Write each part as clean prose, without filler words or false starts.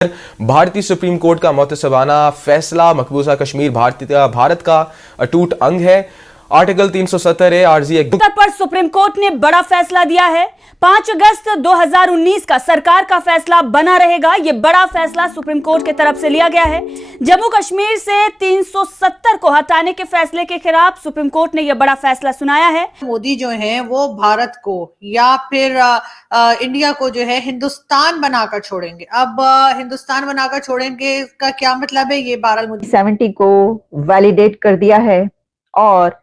भारतीय supreme court का मुतसबाना फैसला मकबूजा कश्मीर भारत का अटूट अंग है। आर्टिकल 370 ए आरजी पर सुप्रीम कोर्ट ने बड़ा फैसला दिया है। 5 अगस्त 2019 का सरकार का फैसला बना रहेगा। यह बड़ा फैसला सुप्रीम कोर्ट की तरफ से लिया गया है। जम्मू कश्मीर से 370 को हटाने के फैसले के खिलाफ सुप्रीम कोर्ट ने यह बड़ा फैसला सुनाया है। मोदी जो है वो भारत को या फिर इंडिया को जो है हिंदुस्तान बनाकर छोड़ेंगे। अब हिंदुस्तान बनाकर छोड़ेंगे का क्या मतलब है? ये बहरहाल मोदी 70 को वैलिडेट कर दिया है और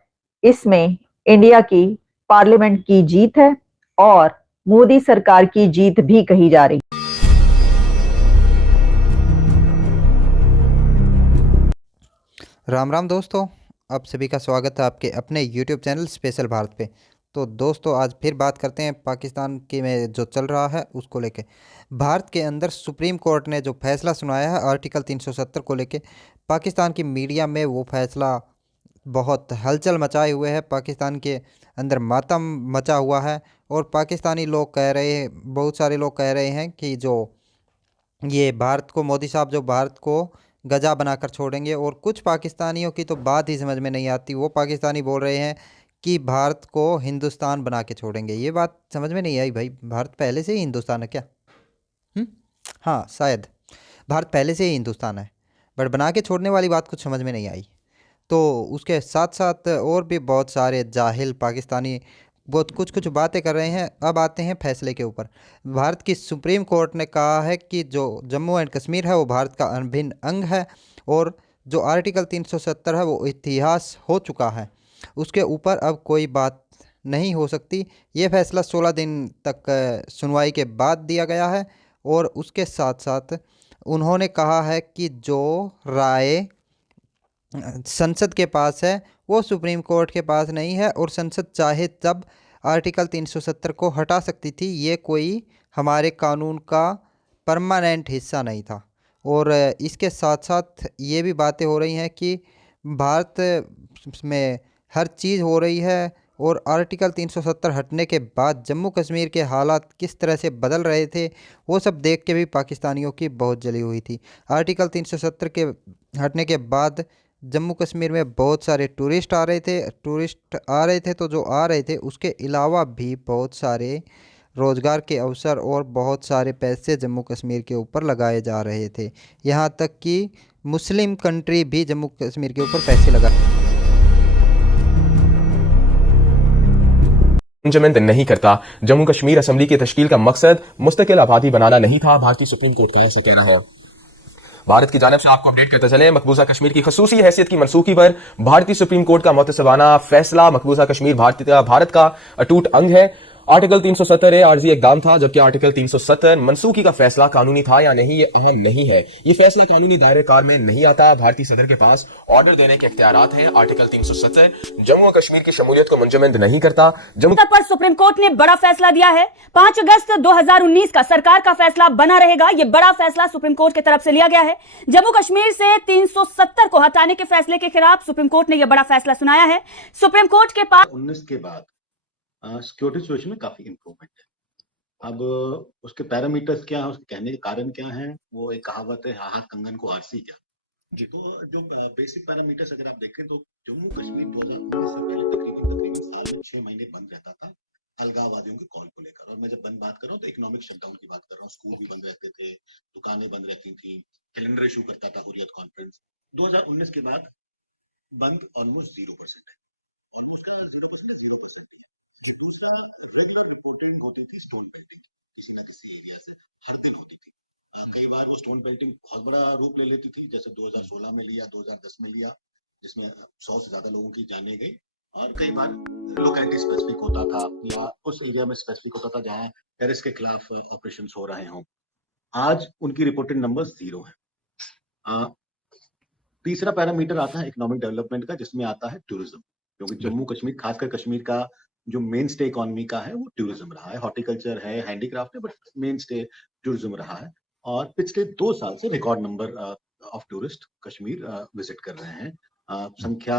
इसमें इंडिया की पार्लियामेंट की जीत है और मोदी सरकार की जीत भी कही जा रही। राम राम दोस्तों, आप सभी का स्वागत है आपके अपने YouTube चैनल स्पेशल भारत पे। तो दोस्तों आज फिर बात करते हैं पाकिस्तान के में जो चल रहा है उसको लेके। भारत के अंदर सुप्रीम कोर्ट ने जो फैसला सुनाया है आर्टिकल 370 को लेके, पाकिस्तान की मीडिया में वो फैसला बहुत हलचल मचाए हुए है। पाकिस्तान के अंदर मातम मचा हुआ है और पाकिस्तानी लोग कह रहे हैं, बहुत सारे लोग कह रहे हैं कि जो ये भारत को मोदी साहब जो भारत को गजा बनाकर छोड़ेंगे। और कुछ पाकिस्तानियों की तो बात ही समझ में नहीं आती। वो पाकिस्तानी बोल रहे हैं कि भारत को हिंदुस्तान बना के छोड़ेंगे। ये बात समझ में नहीं आई भाई। भारत पहले से ही हिंदुस्तान है क्या? हाँ, शायद भारत पहले से ही हिंदुस्तान है, बट बना के छोड़ने वाली बात कुछ समझ में नहीं आई। तो उसके साथ साथ और भी बहुत सारे जाहिल पाकिस्तानी बहुत कुछ बातें कर रहे हैं। अब आते हैं फैसले के ऊपर। भारत की सुप्रीम कोर्ट ने कहा है कि जो जम्मू एंड कश्मीर है वो भारत का अभिन्न अंग है और जो आर्टिकल 370 है वो इतिहास हो चुका है, उसके ऊपर अब कोई बात नहीं हो सकती। ये फैसला 16 दिन तक सुनवाई के बाद दिया गया है और उसके साथ साथ उन्होंने कहा है कि जो राय संसद के पास है वो सुप्रीम कोर्ट के पास नहीं है और संसद चाहे तब आर्टिकल 370 को हटा सकती थी। ये कोई हमारे कानून का परमानेंट हिस्सा नहीं था। और इसके साथ साथ ये भी बातें हो रही हैं कि भारत में हर चीज़ हो रही है और आर्टिकल 370 हटने के बाद जम्मू कश्मीर के हालात किस तरह से बदल रहे थे वो सब देख के भी पाकिस्तानियों की बहुत जली हुई थी। आर्टिकल 370 के हटने के बाद जम्मू कश्मीर में बहुत सारे टूरिस्ट आ रहे थे तो जो आ रहे थे उसके अलावा भी बहुत सारे रोज़गार के अवसर और बहुत सारे पैसे जम्मू कश्मीर के ऊपर लगाए जा रहे थे। यहाँ तक कि मुस्लिम कंट्री भी जम्मू कश्मीर के ऊपर पैसे लगा नहीं करता। जम्मू कश्मीर असेंबली की तश्कील का मकसद मुस्तकिल आबादी बनाना नहीं था। भारतीय सुप्रीम कोर्ट का ऐसा कहना है। भारत की जानिब से आपको अपडेट करते चले, मकबूजा कश्मीर की खसूसी हैसियत की मनसूखी पर भारतीय सुप्रीम कोर्ट का मुतसबाना फैसला मकबूजा कश्मीर भारत का अटूट अंग है। आर्टिकल 370 ए आरजी इकदाम था, जबकि आर्टिकल 370 मनसूखी का फैसला कानूनी था या नहीं ये अहम नहीं है। ये फैसला कानूनी दायरे कार में नहीं आता। भारतीय सदर के पास ऑर्डर देने के इख्तियारात हैं। आर्टिकल 370 जम्मू और कश्मीर की शमूलियत को मुंजमद नहीं करता। जम्मू पर सुप्रीम कोर्ट ने बड़ा फैसला दिया है। 5 अगस्त 2019 का सरकार का फैसला बना रहेगा। यह बड़ा फैसला सुप्रीम कोर्ट की तरफ से लिया गया है। जम्मू कश्मीर से 370 को हटाने के फैसले के खिलाफ सुप्रीम कोर्ट ने यह बड़ा फैसला सुनाया है। सुप्रीम कोर्ट के पास 19 के बाद सिक्योरिटी सिचुएशन में काफी इंप्रूवमेंट है। अब उसके पैरामीटर्स क्या है, उसके कहने के कारण क्या है, वो एक कहावत है, हाथ कंगन को आरसी क्या जी। तो जो बेसिक पैरामीटर्स अगर आप देखें तो जम्मू कश्मीर 2019 से पहले तकरीबन साल में 6 महीने बंद रहता था अलगाववादियों के कॉल को लेकर। और मैं जब बंद बात कर रहा हूँ तो इकोनॉमिक शटडाउन की बात कर रहा हूँ। स्कूल भी बंद रहते थे, दुकानें बंद रहती थी, कैलेंडर इशू करता था हुर्रियत कॉन्फ्रेंस। 2019 के बाद बंद ऑलमोस्ट 0% है। ऑलमोस्ट का 0% 0% ही है। दूसरा, रेगुलर रिपोर्टिंग होती थी स्टोन पेल्टिंग किसी न किसी एरिया से, हर दिन होती थी। कई बार वो स्टोन पेल्टिंग बहुत बड़ा रूप ले लेती थी, जैसे 2016 में लिया, 2010 में लिया, जिसमें 100 से ज्यादा लोगों की जाने गई। और कई बार लोकेलिटी स्पेसिफिक होता था या उस एरिया में स्पेसिफिक होता था जहाँ टेररिस्ट के खिलाफ ऑपरेशन हो रहे हों। आज उनकी रिपोर्टेड नंबर 0 है। तीसरा पैरामीटर आता है इकोनॉमिक डेवलपमेंट का, जिसमें आता है टूरिज्म, क्योंकि जम्मू कश्मीर खासकर कश्मीर का जो मेन स्टे इकोनॉमी का है वो टूरिज्म रहा है। हॉर्टिकल्चर है, हैंडीक्राफ्ट है, बट मेन स्टे टूरिज्म रहा है। और पिछले 2 साल से record number of tourist Kashmir visit कर रहे हैं। संख्या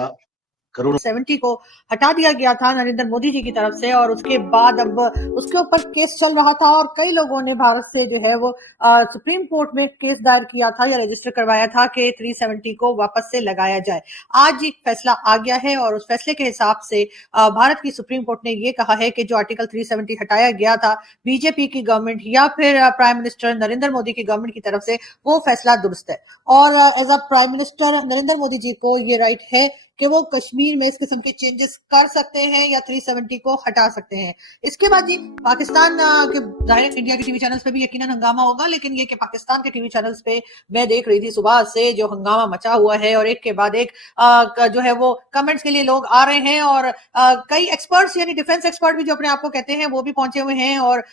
करोड़ों 70 को हटा दिया गया था नरेंद्र मोदी जी की तरफ से, और उसके बाद अब उसके ऊपर केस चल रहा था और कई लोगों ने भारत से जो है वो सुप्रीम कोर्ट में केस दायर किया था या रजिस्टर करवाया था कि 370 को वापस से लगाया जाए। आज एक फैसला आ गया है और उस फैसले के हिसाब से भारत की सुप्रीम कोर्ट ने ये कहा है कि जो आर्टिकल 370 हटाया गया था बीजेपी की गवर्नमेंट या फिर प्राइम मिनिस्टर नरेंद्र मोदी की गवर्नमेंट की तरफ से, वो फैसला दुरुस्त है। और as a prime minister Narendra Modi ji को ये राइट है कि वो कश्मीर में इस किस्म के चेंजेस कर सकते हैं या 370 को हटा सकते हैं। इसके बाद जी पाकिस्तान के जाहिर इंडिया के टीवी चैनल्स पे भी यकीनन हंगामा होगा, लेकिन ये कि पाकिस्तान के टीवी चैनल्स पे मैं देख रही थी सुबह से जो हंगामा मचा हुआ है, और एक के बाद एक जो है वो कमेंट्स के लिए लोग आ रहे हैं, और कई एक्सपर्ट्स यानी डिफेंस एक्सपर्ट भी जो अपने आप को कहते हैं वो भी पहुंचे हुए हैं, और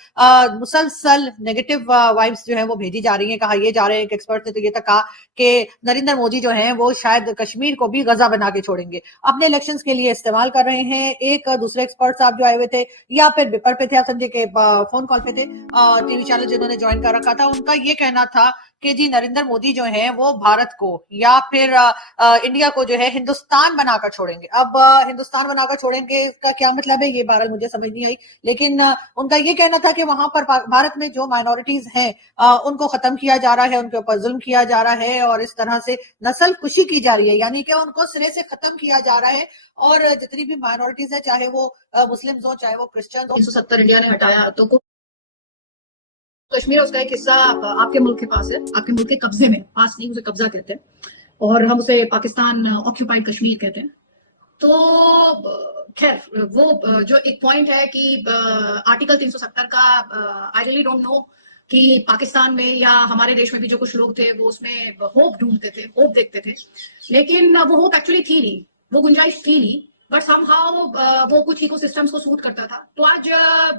मुसलसल नेगेटिव वाइब्स जो है वो भेजी जा रही है। कहा ये जा रहे हैं, एक एक्सपर्ट ने तो ये तक कहा कि नरेंद्र मोदी जो है वो शायद कश्मीर को भी गजा बना के छोड़ेंगे, अपने इलेक्शंस के लिए इस्तेमाल कर रहे हैं। एक दूसरे एक्सपर्ट साहब जो आए हुए थे या फिर पेपर पे थे, आप समझे के फोन कॉल पे थे, टीवी चैनल जिन्होंने ज्वाइन कर रखा था, उनका ये कहना था कि जी नरेंद्र मोदी जो है वो भारत को या फिर इंडिया को जो है हिंदुस्तान बनाकर छोड़ेंगे। अब हिंदुस्तान बनाकर छोड़ेंगे इसका क्या मतलब है ये बहरहाल मुझे समझ नहीं आई, लेकिन उनका ये कहना था कि वहां पर भारत में जो माइनॉरिटीज हैं उनको खत्म किया जा रहा है, उनके ऊपर जुल्म किया जा रहा है और इस तरह से नस्ल कुशी की जा रही है, यानी कि उनको सिरे से खत्म किया जा रहा है। और जितनी भी माइनॉरिटीज है, चाहे वो मुस्लिम हो चाहे वो क्रिश्चियन हो, 370 इंडिया ने हटाया तो कश्मीर उसका एक हिस्सा आपके मुल्क के पास है, आपके मुल्क के कब्जे में, पास नहीं, उसे कब्जा कहते हैं, और हम उसे पाकिस्तान ऑक्यूपाइड कश्मीर कहते हैं। तो खैर वो जो एक पॉइंट है कि आर्टिकल 370 का आई रियली डोंट नो कि पाकिस्तान में या हमारे देश में भी जो कुछ लोग थे वो उसमें होप ढूंढते थे, होप देखते थे, लेकिन वो होप एक्चुअली थी नहीं, वो गुंजाइश थी नहीं, बट समहाउ वो कुछ इकोसिस्टम्स को सूट करता था। तो आज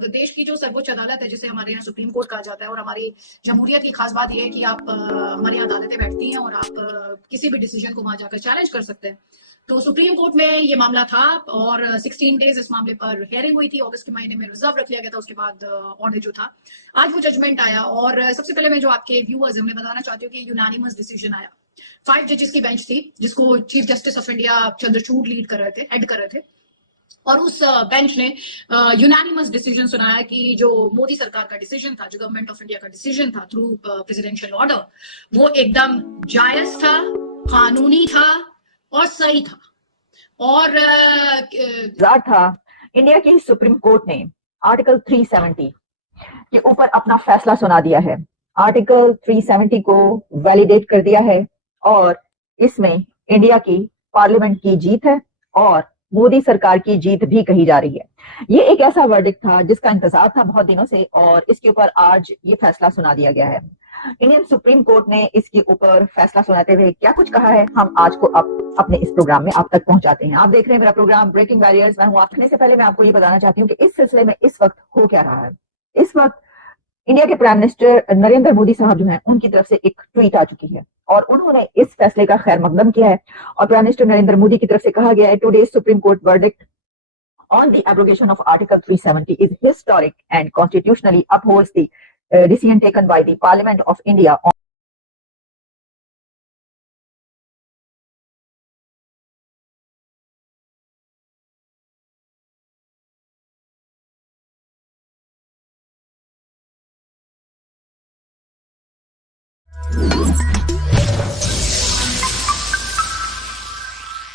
देश की जो सर्वोच्च अदालत है, जिसे हमारे यहाँ सुप्रीम कोर्ट कहा जाता है, और हमारी जमहूरियत की खास बात यह है कि आप हमारी अदालतें बैठती हैं और आप किसी भी डिसीजन को वहां जाकर चैलेंज कर सकते हैं। तो सुप्रीम कोर्ट में ये मामला था और 16 डेज इस मामले पर हियरिंग हुई थी, अगस्त के महीने में रिजर्व रख लिया गया था, उसके बाद ऑर्डर जो था, आज वो जजमेंट आया। और सबसे पहले मैं जो आपके व्यूअर्स हैं उन्हें बताना चाहती हूँ कि यूनानिमस डिसीजन आया। 5 जजेस की बेंच थी जिसको chief justice of India Chandrachud lead कर रहे थे, हेड कर रहे थे, और उस बेंच ने यूनानिमस डिसीजन सुनाया कि जो मोदी सरकार का डिसीजन था, जो गवर्नमेंट ऑफ इंडिया का डिसीजन था थ्रू प्रेसिडेंशियल ऑर्डर, वो एकदम जायज था, कानूनी था और सही था। और था इंडिया की सुप्रीम कोर्ट ने आर्टिकल 370 के ऊपर अपना फैसला सुना दिया है। आर्टिकल 370 को वैलिडेट कर दिया है और इसमें इंडिया की पार्लियामेंट की जीत है और मोदी सरकार की जीत भी कही जा रही है। ये एक ऐसा वर्डिक्ट था जिसका इंतजार था बहुत दिनों से और इसके ऊपर आज ये फैसला सुना दिया गया है। इंडियन सुप्रीम कोर्ट ने इसके ऊपर फैसला सुनाते हुए क्या कुछ कहा है, हम आज को अपने इस प्रोग्राम में आप तक पहुंचाते हैं। आप देख रहे हैं मेरा प्रोग्राम ब्रेकिंग बैरियर्स। मैं हूं। आपने से पहले मैं आपको ये बताना चाहती हूँ कि इस सिलसिले में इस वक्त हो क्या रहा है। इस वक्त इंडिया के प्राइम मिनिस्टर नरेंद्र मोदी साहब जो हैं उनकी तरफ से एक ट्वीट आ चुकी है और उन्होंने इस फैसले का खैर मकदम किया है और प्राइम मिनिस्टर नरेंद्र मोदी की तरफ से कहा गया है, today's supreme court verdict on the abrogation of Article 370 is historic and constitutionally upholds the decision taken by the Parliament of India on